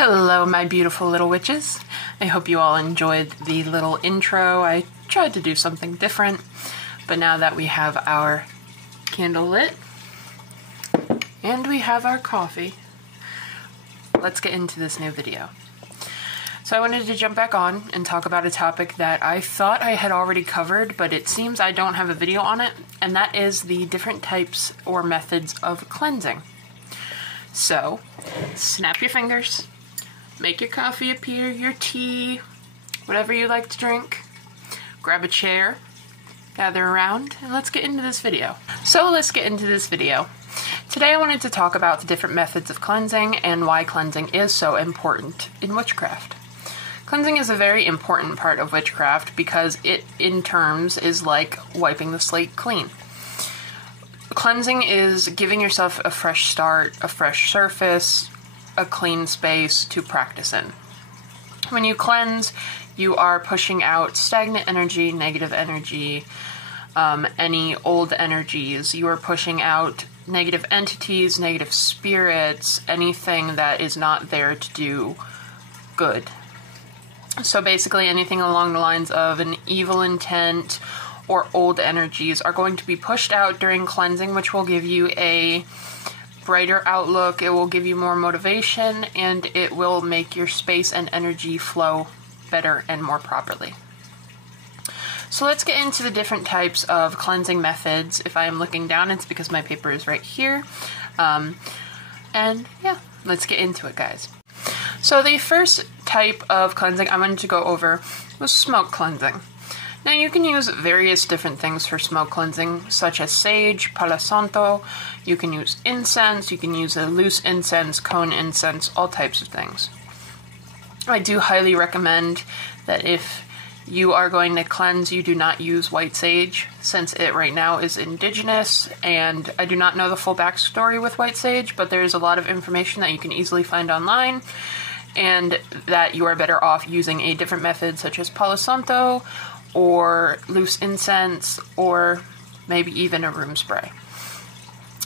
Hello, my beautiful little witches. I hope you all enjoyed the little intro. I tried to do something different, but now that we have our candle lit and we have our coffee, let's get into this new video. So I wanted to jump back on and talk about a topic that I thought I had already covered, but it seems I don't have a video on it, and that is the different types or methods of cleansing. So, snap your fingers, make your coffee appear, your tea, whatever you like to drink, grab a chair, gather around, and let's get into this video. Today I wanted to talk about the different methods of cleansing and why cleansing is so important in witchcraft. Cleansing is a very important part of witchcraft because it, in terms, is like wiping the slate clean. Cleansing is giving yourself a fresh start, a fresh surface, a clean space to practice in. When you cleanse, you are pushing out stagnant energy, negative energy, any old energies. You are pushing out negative entities, negative spirits, anything that is not there to do good. So basically anything along the lines of an evil intent or old energies are going to be pushed out during cleansing, which will give you a brighter outlook, it will give you more motivation, and it will make your space and energy flow better and more properly. So let's get into the different types of cleansing methods. If I am looking down, it's because my paper is right here. And yeah, let's get into it, guys. So the first type of cleansing I wanted to go over was smoke cleansing. Now you can use various different things for smoke cleansing, such as sage, palo santo, you can use incense, you can use a loose incense, cone incense, all types of things. I do highly recommend that if you are going to cleanse, you do not use white sage, since it right now is indigenous, and I do not know the full backstory with white sage, but there is a lot of information that you can easily find online, and that you are better off using a different method such as palo santo, or loose incense, or maybe even a room spray.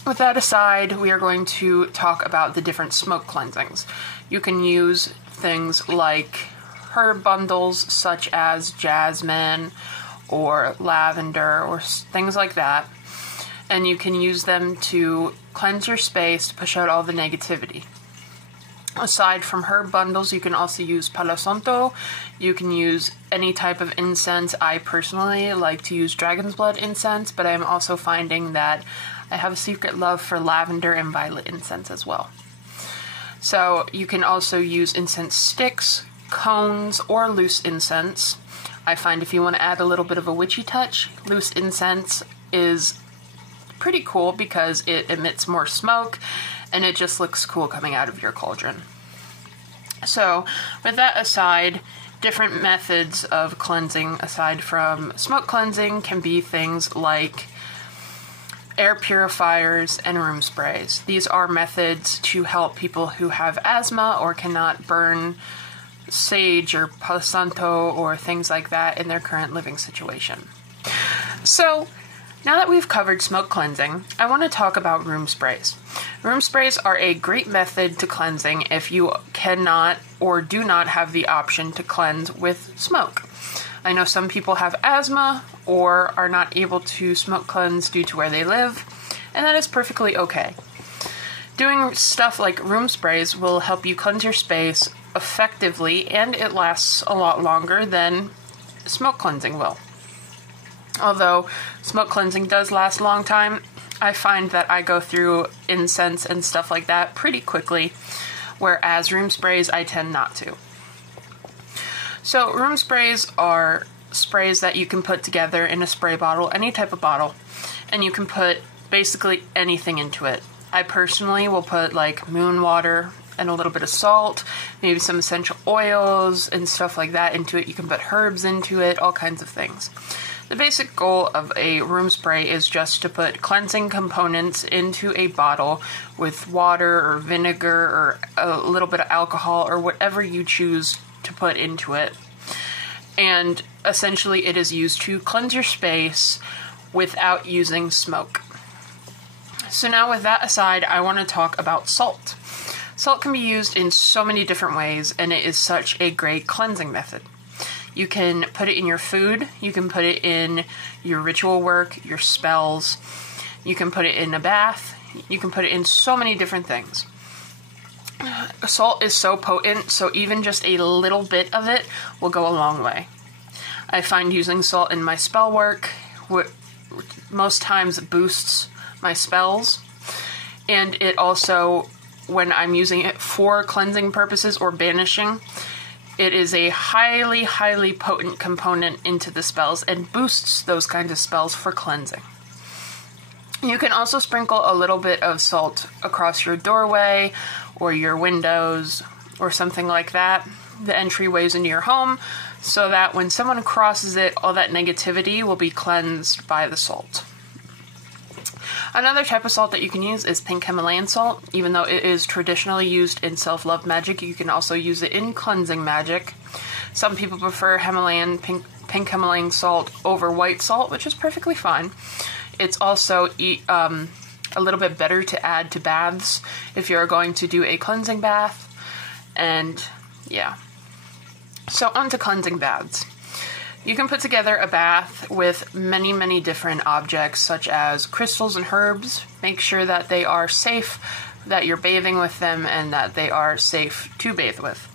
With that aside, we are going to talk about the different smoke cleansings. You can use things like herb bundles such as jasmine or lavender or things like that, and you can use them to cleanse your space, to push out all the negativity. Aside from herb bundles, you can also use palo santo. You can use any type of incense. I personally like to use dragon's blood incense, but I am also finding that I have a secret love for lavender and violet incense as well. So you can also use incense sticks, cones, or loose incense. I find if you want to add a little bit of a witchy touch, loose incense is pretty cool because it emits more smoke and it just looks cool coming out of your cauldron. So, with that aside, different methods of cleansing aside from smoke cleansing can be things like air purifiers and room sprays. These are methods to help people who have asthma or cannot burn sage or palo santo or things like that in their current living situation. So, now that we've covered smoke cleansing, I want to talk about room sprays. Room sprays are a great method to cleansing if you cannot or do not have the option to cleanse with smoke. I know some people have asthma or are not able to smoke cleanse due to where they live, and that is perfectly okay. Doing stuff like room sprays will help you cleanse your space effectively, and it lasts a lot longer than smoke cleansing will. Although smoke cleansing does last a long time, I find that I go through incense and stuff like that pretty quickly, whereas room sprays I tend not to. So room sprays are sprays that you can put together in a spray bottle, any type of bottle, and you can put basically anything into it. I personally will put like moon water and a little bit of salt, maybe some essential oils and stuff like that into it. You can put herbs into it, all kinds of things. The basic goal of a room spray is just to put cleansing components into a bottle with water or vinegar or a little bit of alcohol or whatever you choose to put into it. And essentially it is used to cleanse your space without using smoke. So now with that aside, I want to talk about salt. Salt can be used in so many different ways, and it is such a great cleansing method. You can put it in your food, you can put it in your ritual work, your spells, you can put it in a bath, you can put it in so many different things. Salt is so potent, so even just a little bit of it will go a long way. I find using salt in my spell work most times boosts my spells, and it also, when I'm using it for cleansing purposes or banishing, it is a highly, highly potent component into the spells and boosts those kinds of spells for cleansing. You can also sprinkle a little bit of salt across your doorway or your windows or something like that, the entryways into your home, so that when someone crosses it, all that negativity will be cleansed by the salt. Another type of salt that you can use is pink Himalayan salt. Even though it is traditionally used in self-love magic, you can also use it in cleansing magic. Some people prefer pink Himalayan salt over white salt, which is perfectly fine. It's also a little bit better to add to baths if you're going to do a cleansing bath. And yeah. So on to cleansing baths. You can put together a bath with many, many different objects, such as crystals and herbs. Make sure that they are safe, that you're bathing with them, and that they are safe to bathe with.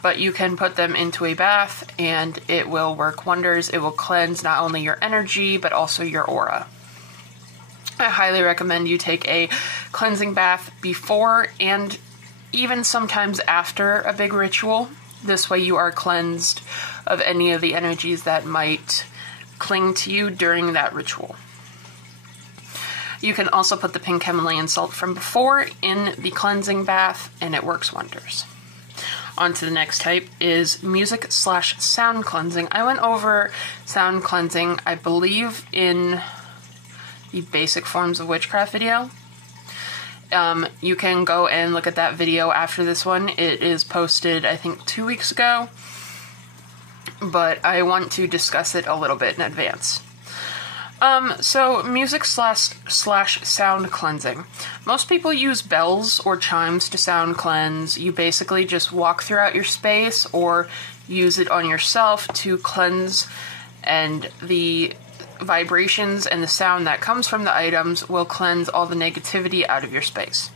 But you can put them into a bath, and it will work wonders. It will cleanse not only your energy, but also your aura. I highly recommend you take a cleansing bath before and even sometimes after a big ritual. This way you are cleansed of any of the energies that might cling to you during that ritual. You can also put the pink Himalayan salt from before in the cleansing bath, and it works wonders. On to the next type is music/sound cleansing. I went over sound cleansing, I believe, in the basic forms of witchcraft video. You can go and look at that video after this one. It is posted, I think, 2 weeks ago, but I want to discuss it a little bit in advance. So music/sound cleansing. Most people use bells or chimes to sound cleanse. You basically just walk throughout your space or use it on yourself to cleanse, and the vibrations and the sound that comes from the items will cleanse all the negativity out of your space.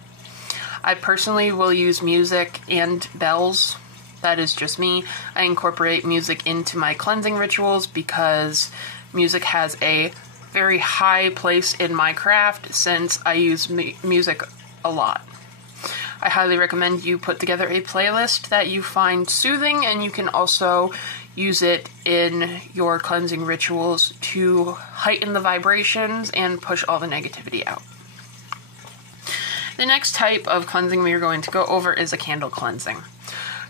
I personally will use music and bells. That is just me. I incorporate music into my cleansing rituals because music has a very high place in my craft since I use music a lot. I highly recommend you put together a playlist that you find soothing, and you can also use it in your cleansing rituals to heighten the vibrations and push all the negativity out. The next type of cleansing we are going to go over is a candle cleansing.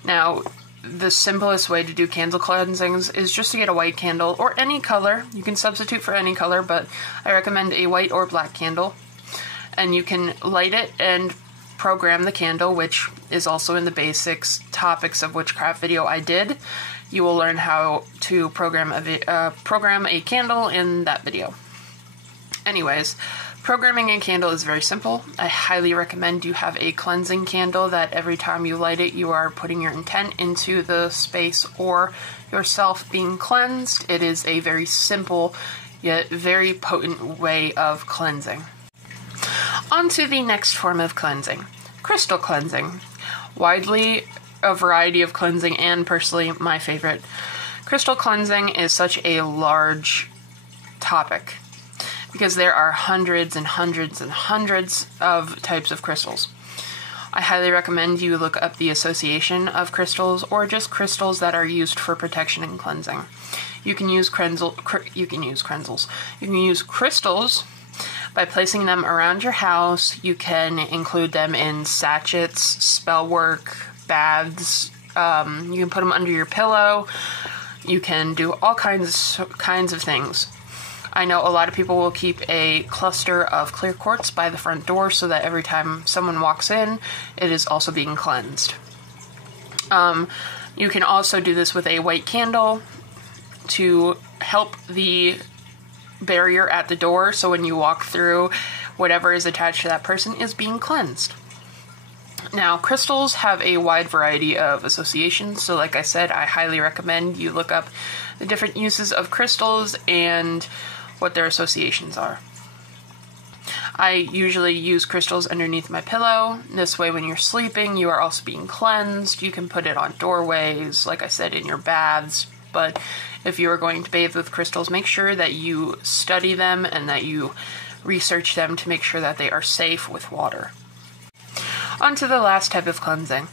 Now, the simplest way to do candle cleansings is just to get a white candle or any color. You can substitute for any color, but I recommend a white or black candle. And you can light it and program the candle, which is also in the basics topics of witchcraft video I did. You will learn how to program a candle in that video. Anyways, programming a candle is very simple. I highly recommend you have a cleansing candle that every time you light it, you are putting your intent into the space or yourself being cleansed. It is a very simple yet very potent way of cleansing. On to the next form of cleansing, crystal cleansing. Widely a variety of cleansing, and personally my favorite. Crystal cleansing is such a large topic because there are hundreds and hundreds and hundreds of types of crystals. I highly recommend you look up the association of crystals or just crystals that are used for protection and cleansing. You can use crystals by placing them around your house. You can include them in sachets, spell work, baths. You can put them under your pillow. You can do all kinds of things. I know a lot of people will keep a cluster of clear quartz by the front door so that every time someone walks in, it is also being cleansed. You can also do this with a white candle to help the barrier at the door, so when you walk through, whatever is attached to that person is being cleansed. Now, crystals have a wide variety of associations, so like I said, I highly recommend you look up the different uses of crystals and what their associations are. I usually use crystals underneath my pillow. This way, when you're sleeping, you are also being cleansed. You can put it on doorways, like I said, in your baths. But if you are going to bathe with crystals, make sure that you study them and that you research them to make sure that they are safe with water. On to the last type of cleansing.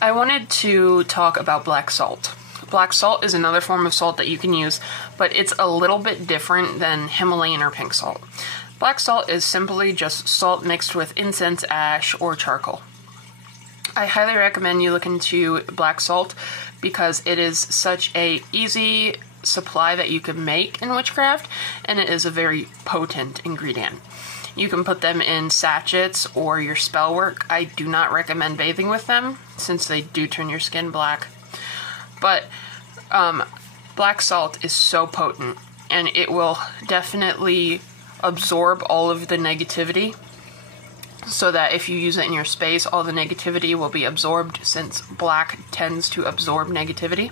I wanted to talk about black salt. Black salt is another form of salt that you can use, but it's a little bit different than Himalayan or pink salt. Black salt is simply just salt mixed with incense ash or charcoal. I highly recommend you look into black salt because it is such a easy supply that you can make in witchcraft, and it is a very potent ingredient. You can put them in sachets or your spell work. I do not recommend bathing with them since they do turn your skin black. But black salt is so potent, and it will definitely absorb all of the negativity, so that if you use it in your space, all the negativity will be absorbed, since black tends to absorb negativity.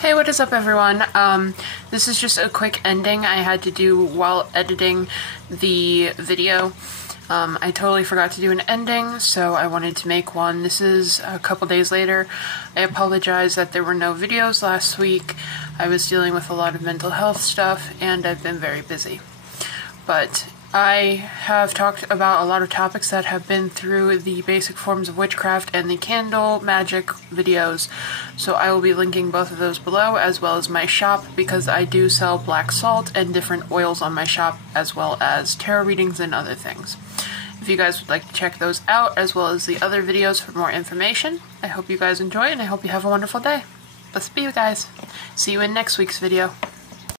Hey, what is up, everyone? This is just a quick ending I had to do while editing the video. I totally forgot to do an ending, so I wanted to make one. This is a couple days later. I apologize that there were no videos last week. I was dealing with a lot of mental health stuff, and I've been very busy. But I have talked about a lot of topics that have been through the basic forms of witchcraft and the candle magic videos, so I will be linking both of those below, as well as my shop, because I do sell black salt and different oils on my shop, as well as tarot readings and other things. If you guys would like to check those out, as well as the other videos for more information, I hope you guys enjoy, and I hope you have a wonderful day. Bless be, you guys. See you in next week's video.